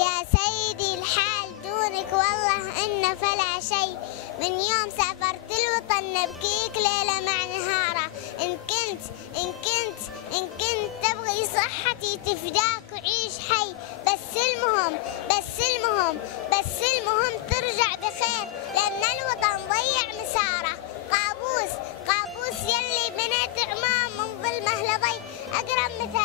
يا سيدي الحال دونك والله إن فلا شيء، من يوم سافرت الوطن نبكيك ليلة مع نهارة. إن كنت تبغي صحتي تفداك وعيش حي، بس المهم ترجع بخير، لأن الوطن ضيع مساره. قابوس يلي بنيت عمام من ظلمه لضي، أقرب مثال